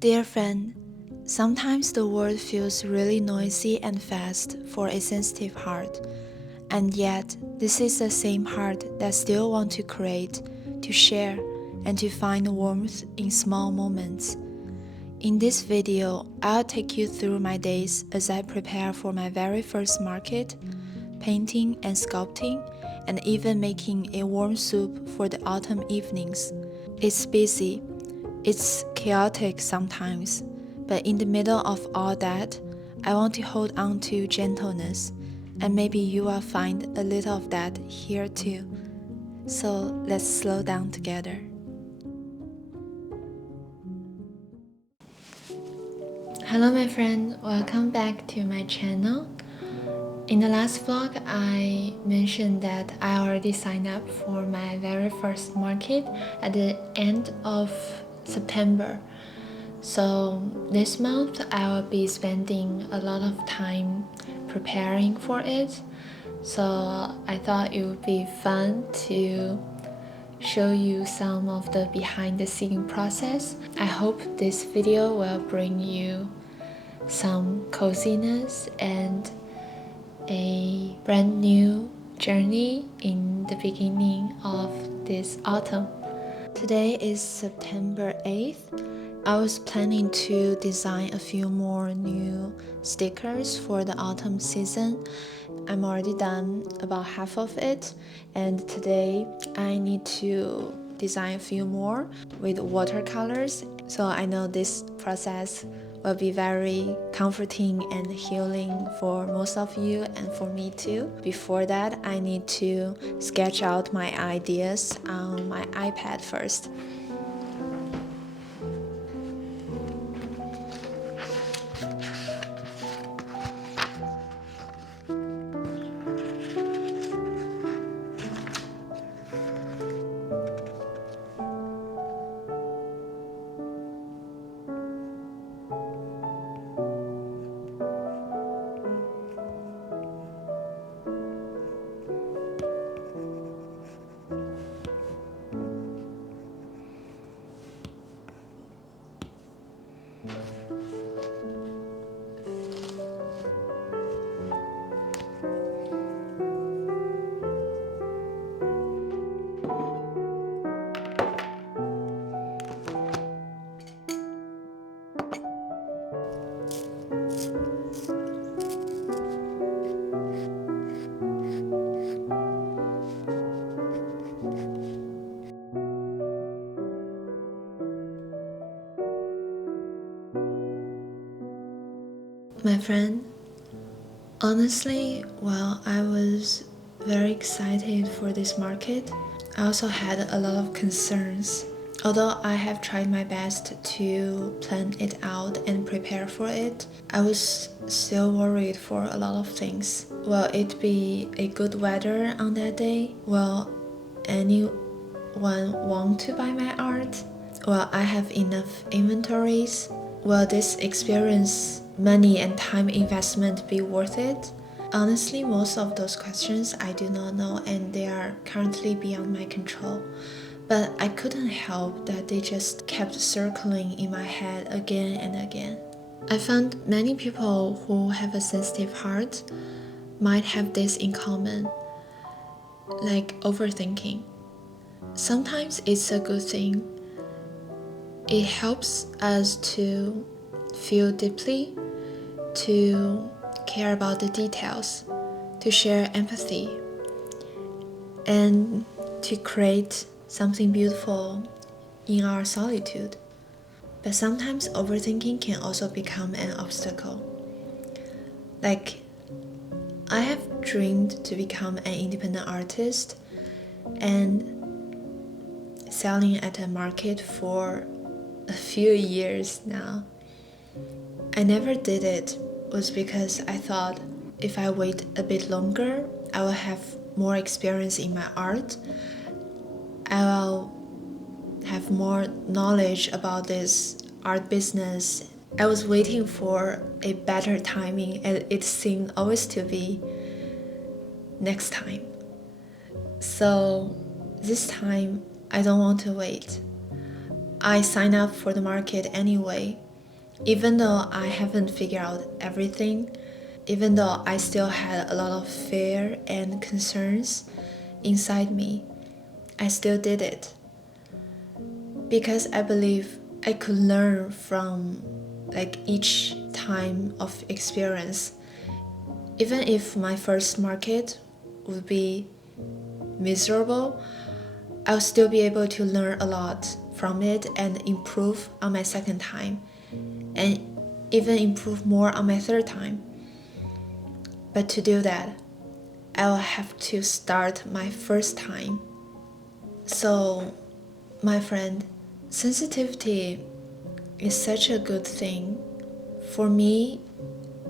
Dear friend, sometimes the world feels really noisy and fast for a sensitive heart, and yet this is the same heart that still wants to create, to share, and to find warmth in small moments. In this video, I'll take you through my days as I prepare for my very first market, painting and sculpting, and even making a warm soup for the autumn evenings. It's busy, it's chaotic sometimes, but in the middle of all that, I want to hold on to gentleness, and maybe you will find a little of that here too. So let's slow down together. Hello my friend, welcome back to my channel. In the last vlog, I mentioned that I already signed up for my very first market at the end of September. So this month I will be spending a lot of time preparing for it. So I thought it would be fun to show you some of the behind the scene process. I hope this video will bring you some coziness and a brand new journey in the beginning of this autumn. Today is September 8th. I was planning to design a few more new stickers for the autumn season. I'm already done about half of it, and today I need to design a few more with watercolors. So I know this process will be very comforting and healing for most of you and for me too. Before that, I need to sketch out my ideas on my iPad first. My friend, honestly, while I was very excited for this market, I also had a lot of concerns. Although I have tried my best to plan it out and prepare for it, I was still worried for a lot of things. Will it be a good weather on that day? Will anyone want to buy my art? Will I have enough inventories? Will this experience, money and time investment be worth it? Honestly, most of those questions I do not know, and they are currently beyond my control. But I couldn't help that they just kept circling in my head again and again. I found many people who have a sensitive heart might have this in common, like overthinking. Sometimes it's a good thing. It helps us to feel deeply, to care about the details, to share empathy, and to create something beautiful in our solitude. But sometimes overthinking can also become an obstacle. Like, I have dreamed to become an independent artist and selling at a market for a few years now. I never did it was because I thought if I wait a bit longer, I will have more experience in my art. I will have more knowledge about this art business. I was waiting for a better timing, and it seemed always to be next time. So this time, I don't want to wait. I signed up for the market anyway, Even though I haven't figured out everything, even though I still had a lot of fear and concerns inside me, I still did it. Because I believe I could learn from each time of experience. Even if my first market would be miserable, I'll still be able to learn a lot from it and improve on my second time, and even improve more on my third time. But to do that, I'll have to start my first time. So, my friend, sensitivity is such a good thing. For me,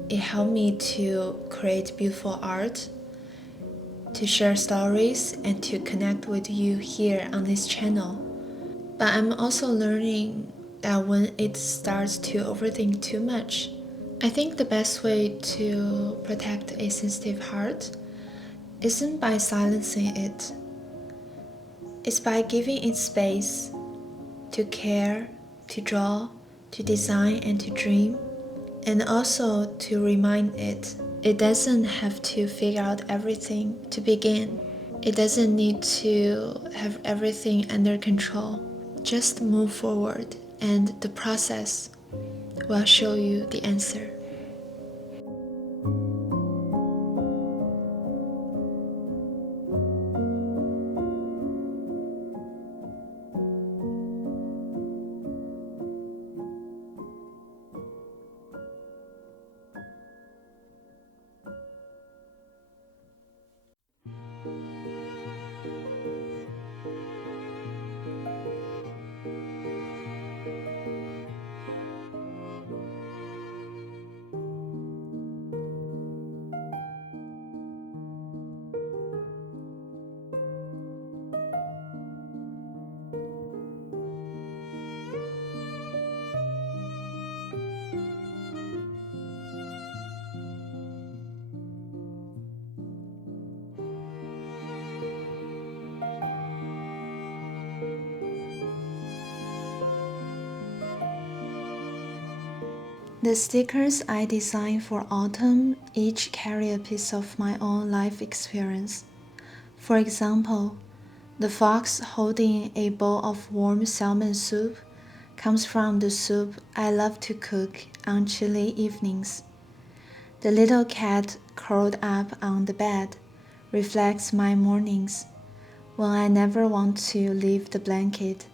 it helped me to create beautiful art, to share stories, and to connect with you here on this channel. But I'm also learning that when it starts to overthink too much, I think the best way to protect a sensitive heart isn't by silencing it. It's by giving it space to care, to draw, to design, and to dream, and also to remind it doesn't have to figure out everything to begin. It doesn't need to have everything under control. Just move forward, and the process will show you the answer. The stickers I designed for autumn each carry a piece of my own life experience. For example, the fox holding a bowl of warm salmon soup comes from the soup I love to cook on chilly evenings. The little cat curled up on the bed reflects my mornings when I never want to leave the blanket,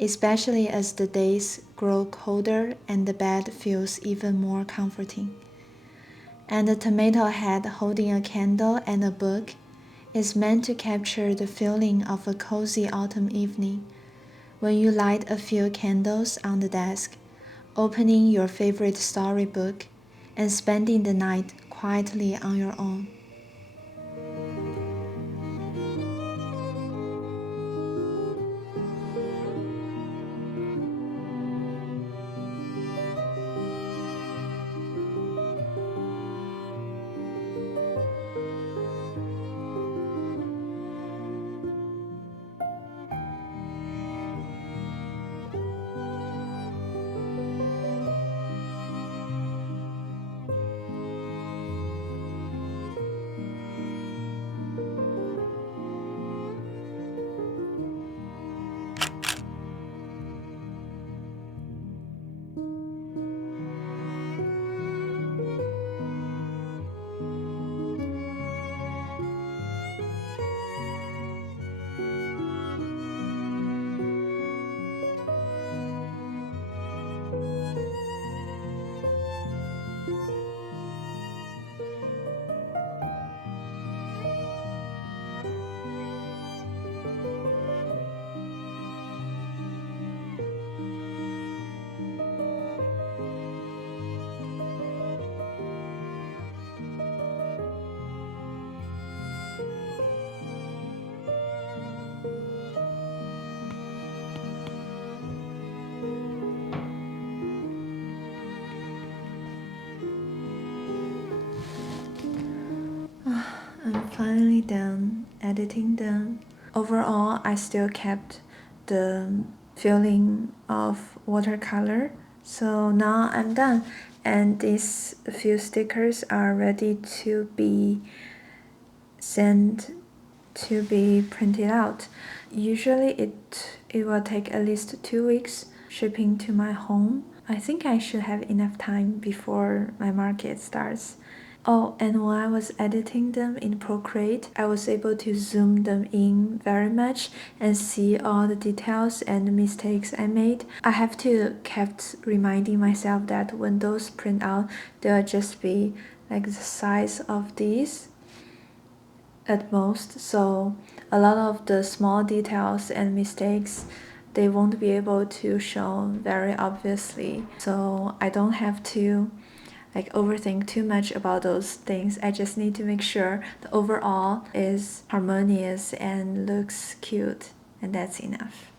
especially as the days grow colder and the bed feels even more comforting. And the tomato head holding a candle and a book is meant to capture the feeling of a cozy autumn evening when you light a few candles on the desk, opening your favorite storybook, and spending the night quietly on your own. I'm finally done editing them. Overall, I still kept the feeling of watercolor So now I'm done, and these few stickers are ready to be sent to be printed out. Usually it will take at least 2 weeks shipping to my home. I think I should have enough time before my market starts. Oh, and when I was editing them in Procreate, I was able to zoom them in very much and see all the details and the mistakes I made. I have to kept reminding myself that when those print out, they'll just be like the size of these at most, so a lot of the small details and mistakes they won't be able to show very obviously, so I don't have to like overthink too much about those things. I just need to make sure the overall is harmonious and looks cute, and that's enough.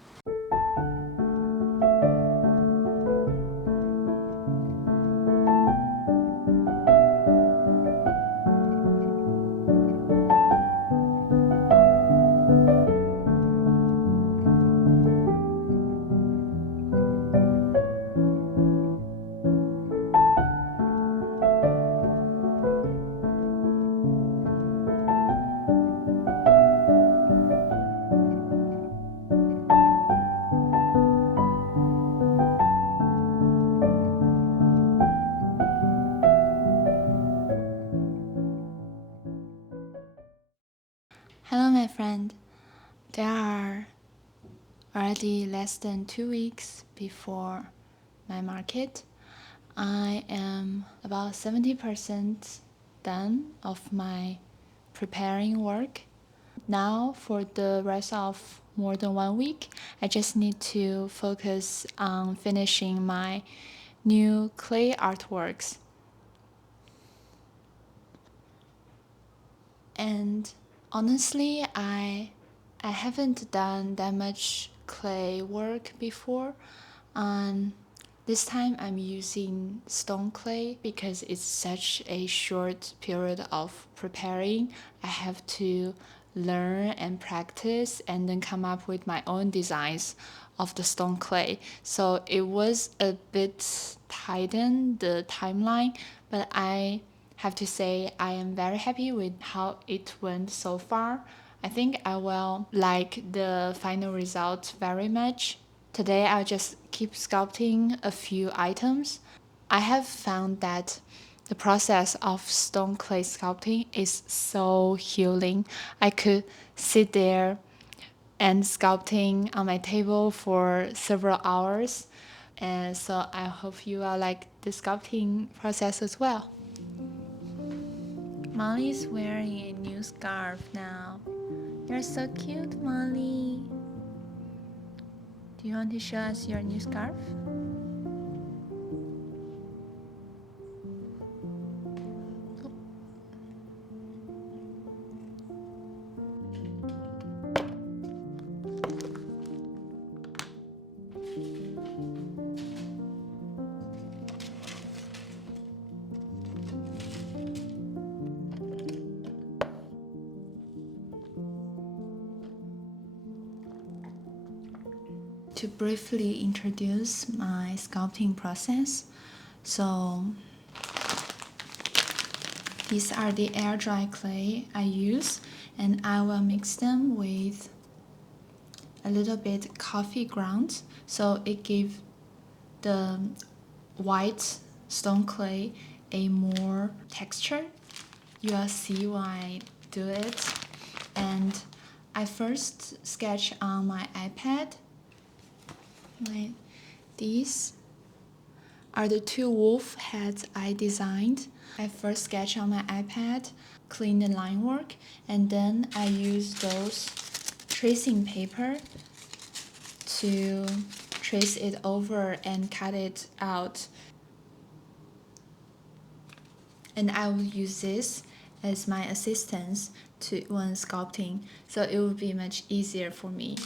Hello, my friend. There are already less than 2 weeks before my market. I am about 70% done of my preparing work. Now for the rest of more than 1 week, I just need to focus on finishing my new clay artworks. And honestly, I haven't done that much clay work before. And this time I'm using stone clay because it's such a short period of preparing. I have to learn and practice and then come up with my own designs of the stone clay. So it was a bit tightened, the timeline, but I have to say I am very happy with how it went so far. I think I will like the final result very much. Today I'll just keep sculpting a few items. I have found that the process of stone clay sculpting is so healing. I could sit there and sculpting on my table for several hours. And so I hope you will like the sculpting process as well. Molly's wearing a new scarf now. You're so cute, Molly. Do you want to show us your new scarf? To briefly introduce my sculpting process, so these are the air dry clay I use, and I will mix them with a little bit coffee grounds, so it gives the white stone clay a more texture. You will see when I do it. And I first sketch on my iPad. These are the two wolf heads I designed. I first sketch on my iPad, clean the line work, and then I use those tracing paper to trace it over and cut it out. And I will use this as my assistance when sculpting, so it will be much easier for me.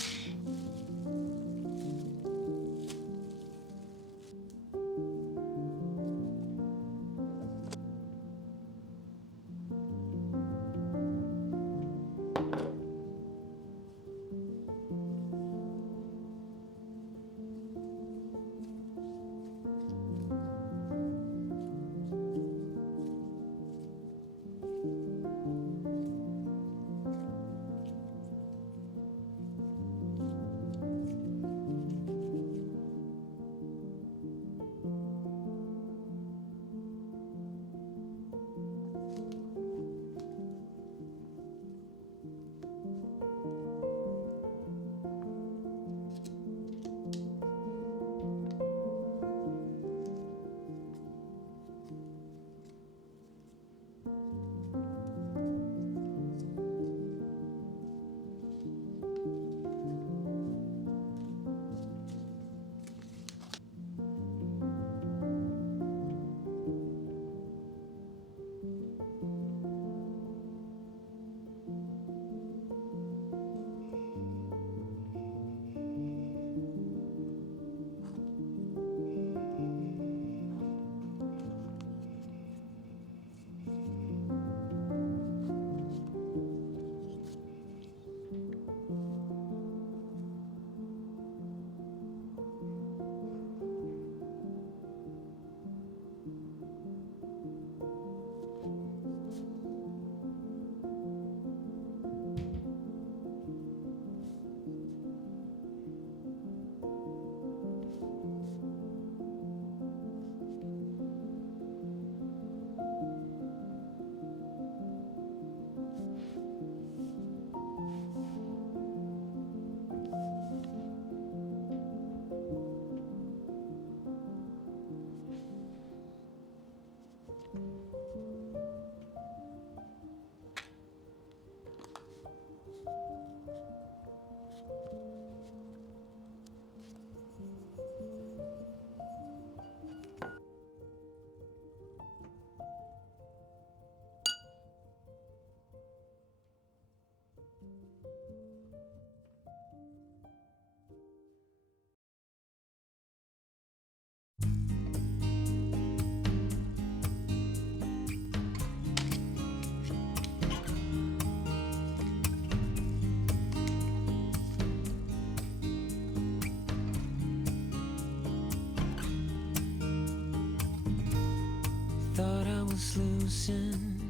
losing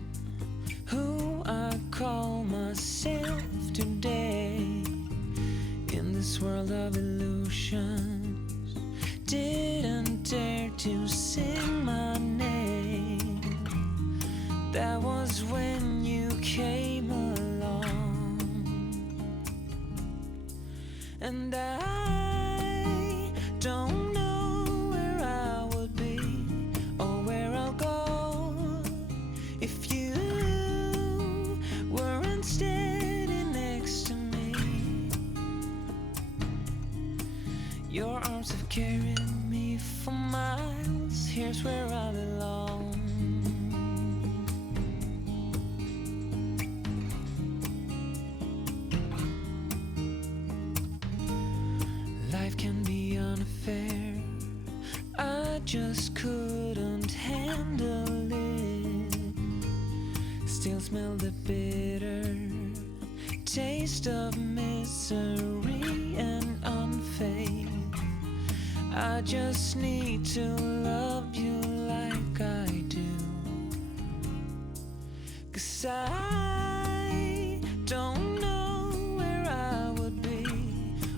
who I call myself today. In this world of illusions, didn't dare to sing my name. That was when you came along, and I don't know where I would be or where I'll go if you weren't standing next to me. Your arms have carried me for miles. Here's where I belong. Life can be unfair, I just couldn't handle it. Still smell the bitter taste of misery and unfaith. I just need to love you like I do, 'cause I don't know where I would be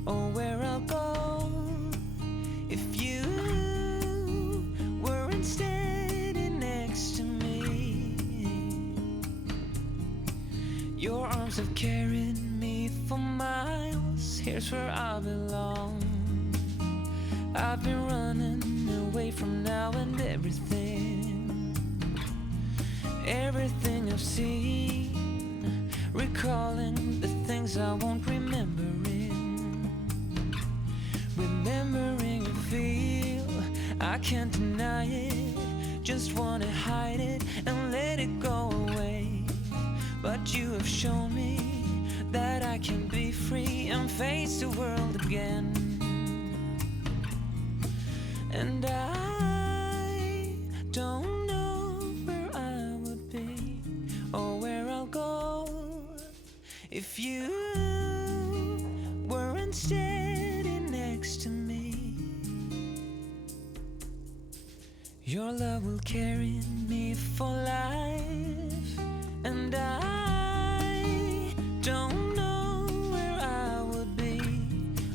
or where I'll go if you weren't standing next to me. Your arms have carried me for miles. Here's where I belong. I've been running away from now and everything I've seen, recalling the things I won't remember remembering a feel I can't deny it, just wanna hide it and let it go away. But you have shown me that I can be free and face the world again. And I don't know where I would be or where I'll go if you weren't standing next to me. Your love will carry me for life, and I don't know where I would be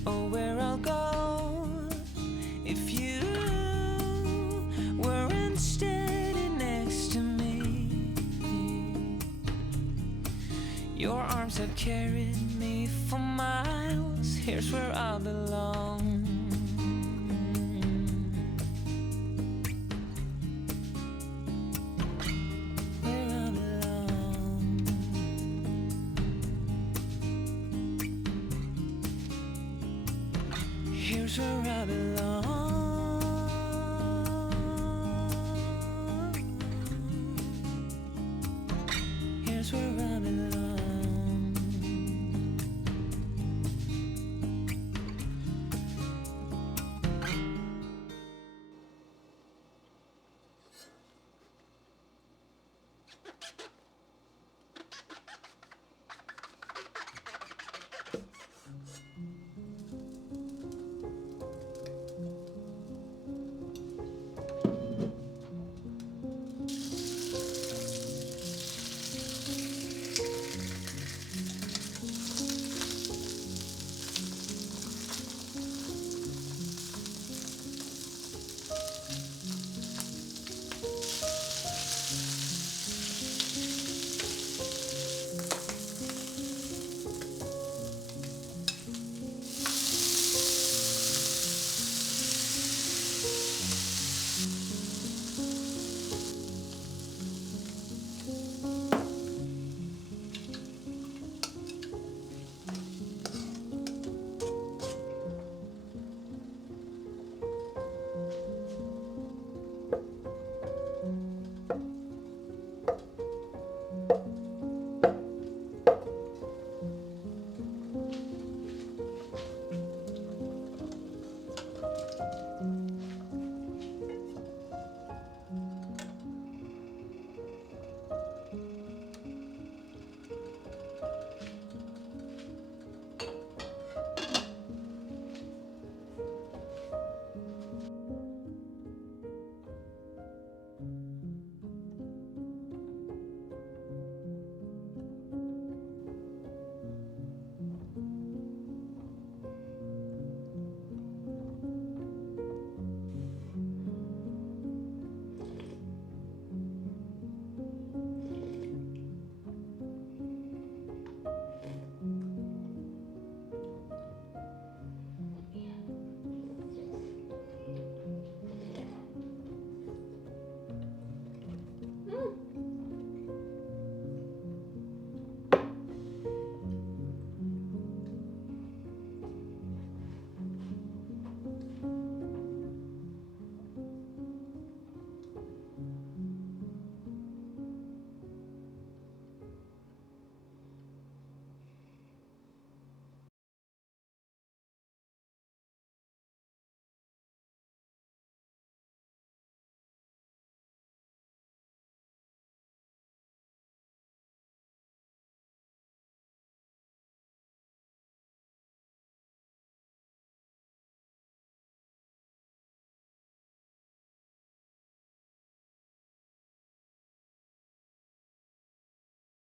or where I'll go if you weren't standing next to me. Your arms have carried me for miles. Here's where I belong. Where I belong. Here's where I belong. Here's where I